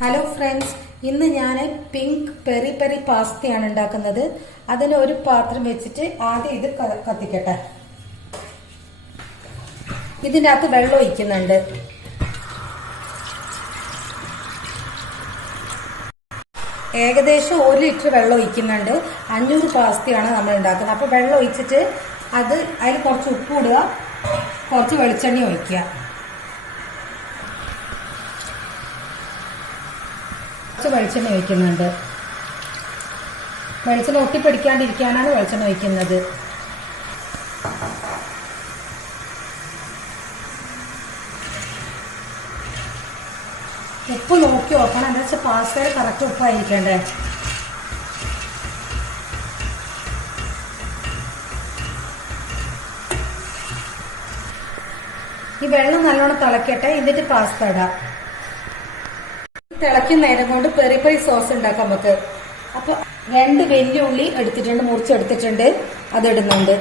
Hello friends, ഇന്ന് ഞാൻ pink peri peri പാസ്തയാണ് ഉണ്ടാക്കുന്നത്. അതിന് ഒരു പാത്രം വെച്ചിട്ട് ആദ്യം ഇത് കത്തിക്കട്ടെ. ഇതിൻ്റെ അകത്ത് വെള്ളം ഒഴിക്കുന്നുണ്ട്. ഏകദേശം 1 ലിറ്റർ വെള്ളം ഒഴിക്കുന്നുണ്ട്. 500 പാസ്തയാണ് നമ്മൾ ഉണ്ടാക്കുന്നത്. അപ്പോൾ വെള്ളം ഒഴിച്ചിട്ട് അതിൽ കുറച്ച് ഉപ്പ് ഇടുക, കുറച്ച് വെളിച്ചെണ്ണ ഒഴിക്കുക. വെളിച്ചെണ്ണ ഒഴിക്കുന്നുണ്ട്. വെളിച്ചെണ്ണ ഒട്ടിപ്പിടിക്കാണ്ടിരിക്കാനാണ് വെളിച്ചെണ്ണ ഒഴിക്കുന്നത്. ഉപ്പ് നോക്കി നോക്കണം, എന്താ വെച്ചാൽ പാസ്തയിൽ കറക്റ്റ് ഉപ്പായിരിക്കണ്ടേ. ഈ വെള്ളം നല്ലോണം തിളക്കട്ടെ, എന്നിട്ട് പാസ്ത ഇടാം. തിളയ്ക്കുന്ന നേരം കൊണ്ട് പെരി പെരി സോസ് ഉണ്ടാക്കാം നമുക്ക്. അപ്പൊ 2 വലിയ ഉള്ളി എടുത്തിട്ടുണ്ട്, മുറിച്ചെടുത്തിട്ടുണ്ട്, അതിടുന്നുണ്ട്.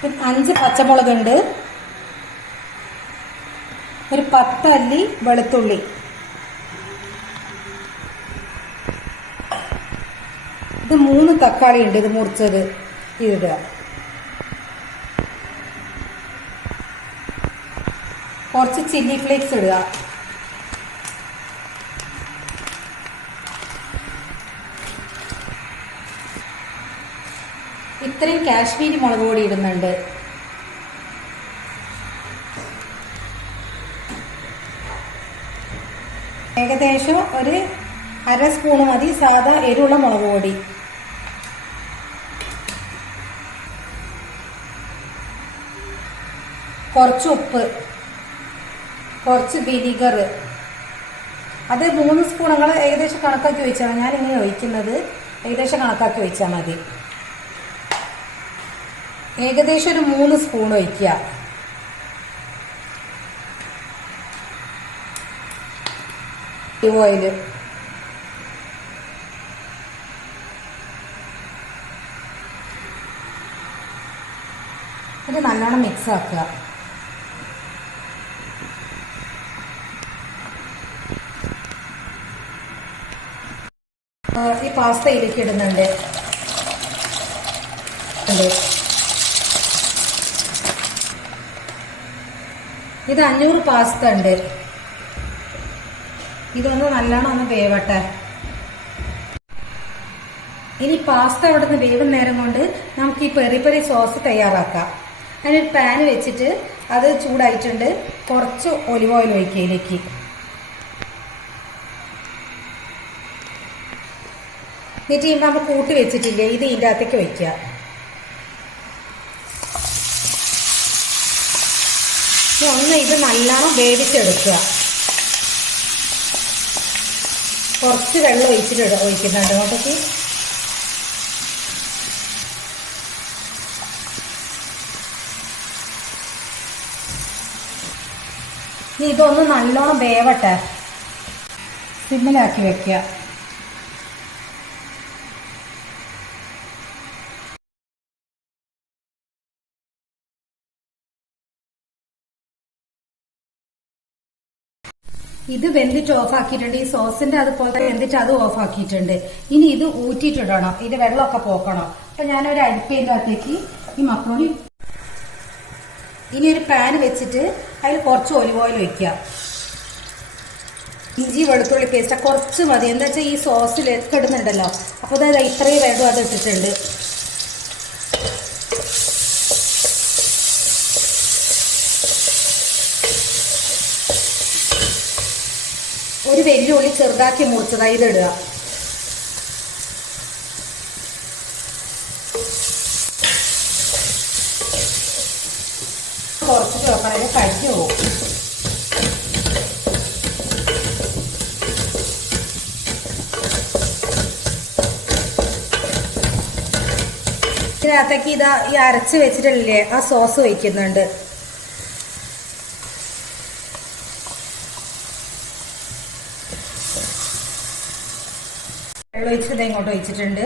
പിന്നെ 5 പച്ചമുളക് ഉണ്ട്, ഒരു 10 അല്ലി വെളുത്തുള്ളി, ഇത് 3 തക്കാളി ഉണ്ട്, ഇത് മുറിച്ചത് ഇതിടുക. കുറച്ച് ചില്ലി ഫ്ലേക്സ് ഇടുക. ഇത്രയും കാശ്മീരി മുളക് പൊടി ഇടുന്നുണ്ട്. ഏകദേശം ഒരു 1/2 സ്പൂൺ മതി സാധാ എരിവുള്ള മുളക് പൊടി. കുറച്ച് ഉപ്പ്, കുറച്ച് വിനീഗർ, അത് 3 സ്പൂൺ. നിങ്ങൾ ഏകദേശം കണക്കാക്കി ഒഴിച്ചാൽ, ഞാൻ ഇങ്ങനെ ഒഴിക്കുന്നത് ഏകദേശം കണക്കാക്കി ഒഴിച്ചാൽ മതി. ഏകദേശം ഒരു 3 സ്പൂൺ ഒഴിക്കുക. ഓയിൽ, ഇത് നല്ലോണം മിക്സ് ആക്കുക. ഈ പാസ്ത ഇതിലേക്ക് ഇടുന്നുണ്ട്. ഇത് 500 പാസ്ത ഉണ്ട്. ഇതൊന്ന് നല്ലോണം ഒന്ന് വേവട്ടെ. ഇനി പാസ്ത ഇവിടെ നിന്ന് വേവുന്ന നേരം കൊണ്ട് നമുക്ക് ഈ പെരി പെരി സോസ് തയ്യാറാക്കാം. അതിനൊരു പാൻ വെച്ചിട്ട് അത് ചൂടായിട്ടുണ്ട്. കുറച്ച് ഒലിവ് ഓയിൽ ഒഴിക്കുക ഇതിലേക്ക്. എന്നിട്ട് നമ്മൾ കൂട്ടി വെച്ചിട്ടില്ലേ, ഇത് ഇതിൻ്റെ അകത്തേക്ക് വയ്ക്കുക. ഒന്ന് ഇത് നല്ലോണം വേവിച്ചെടുക്കുക. കുറച്ച് വെള്ളം ഒഴിക്കുന്നുണ്ട് അങ്ങോട്ടേക്ക്. ഇനി ഇതൊന്ന് നല്ലോണം വേവട്ടെ, സിമ്മിലാക്കി വെക്കുക. ഇത് വെന്തിട്ട് ഓഫ് ആക്കിയിട്ടുണ്ട്. ഈ സോസിന്റെ അതുപോലെ വെന്തിട്ട് അത് ഓഫ് ആക്കിയിട്ടുണ്ട്. ഇനി ഇത് ഊറ്റിയിട്ടിടണം, ഇത് വെള്ളമൊക്കെ പോക്കണം. അപ്പൊ ഞാനൊരു അരിപ്പേന്റെ അകത്തേക്ക് ഈ മക്രോണി, ഇനി ഒരു പാൻ വെച്ചിട്ട് അതിൽ കുറച്ച് ഒലിവ് ഓയിൽ ഒഴിക്കുക. ഇഞ്ചി വെളുത്തുള്ളി പേസ്റ്റ് കുറച്ച് മതി, എന്താ വെച്ചാൽ ഈ സോസിലേക്ക് ഇടുന്നുണ്ടല്ലോ. അപ്പോൾ അതായത് ഇത്രയും വേണ്ടു അത് ഇട്ടിട്ടുണ്ട്. ഒരു വലിയ ഉള്ളി ചെറുതാക്കി മുറിച്ചതായി ഇതിടുക. കുറച്ച് ചോക്കണേ കഴിച്ചു പോകും. ഇതിനകത്തേക്ക് ഇതാ ഈ അരച്ച് വെച്ചിട്ടില്ലേ ആ സോസ് ഒഴിക്കുന്നുണ്ട്. വെള്ളം ഒഴിച്ചത് ഇങ്ങോട്ട് ഒഴിച്ചിട്ടുണ്ട്.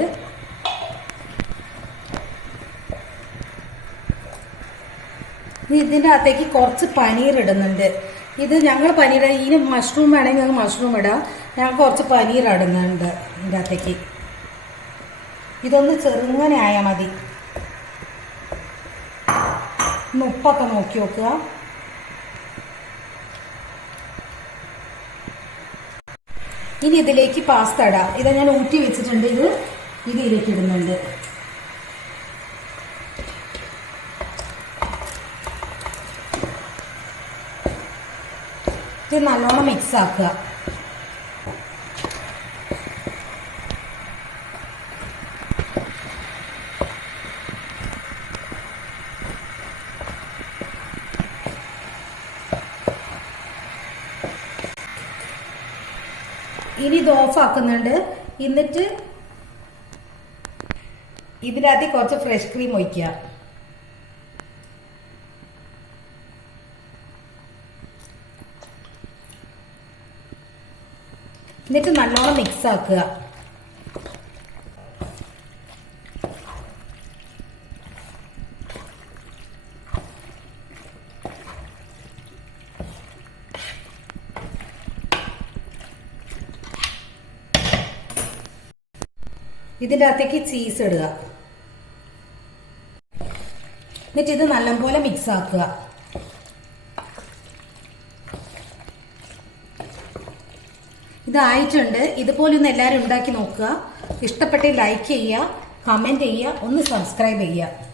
ഇനി ഇതിൻ്റെ അകത്തേക്ക് കുറച്ച് പനീർ ഇടുന്നുണ്ട്. ഇത് ഞങ്ങൾ പനീർ, ഇതിന് മഷ്റൂം വേണമെങ്കിൽ ഞങ്ങൾ മഷ്റൂം ഇടാം. ഞാൻ കുറച്ച് പനീർ ഇടുന്നുണ്ട് ഇതിൻ്റെ അകത്തേക്ക്. ഇതൊന്ന് ചെറുങ്ങനെ ആയാൽ മതി. ഉപ്പൊക്കെ നോക്കി നോക്കുക. ഇനി ഇതിലേക്ക് പാസ്ത ഇടാം. ഇത് ഞാൻ ഊറ്റി വെച്ചിട്ടുണ്ട്. ഇത് ഇതിലേക്ക് ഇടുന്നുണ്ട്. ഇത് നല്ലോണം മിക്സ് ആക്കുക. ഇനി ഇത് ഓഫ് ആക്കുന്നുണ്ട്. എന്നിട്ട് ഇതിനകത്ത് കുറച്ച് ഫ്രഷ് ക്രീം ഒഴിക്കുക. എന്നിട്ട് നല്ലോണം മിക്സ് ആക്കുക. ഇതിൻ്റെ അകത്തേക്ക് ചീസ് ഇടുക. എന്നിട്ട് ഇത് നല്ലപോലെ മിക്സ് ആക്കുക. ഇതായിട്ടുണ്ട്. ഇതുപോലെ ഒന്ന് എല്ലാവരും ഉണ്ടാക്കി നോക്കുക. ഇഷ്ടപ്പെട്ട് ലൈക്ക് ചെയ്യുക, കമൻറ്റ് ചെയ്യുക, ഒന്ന് സബ്സ്ക്രൈബ് ചെയ്യുക.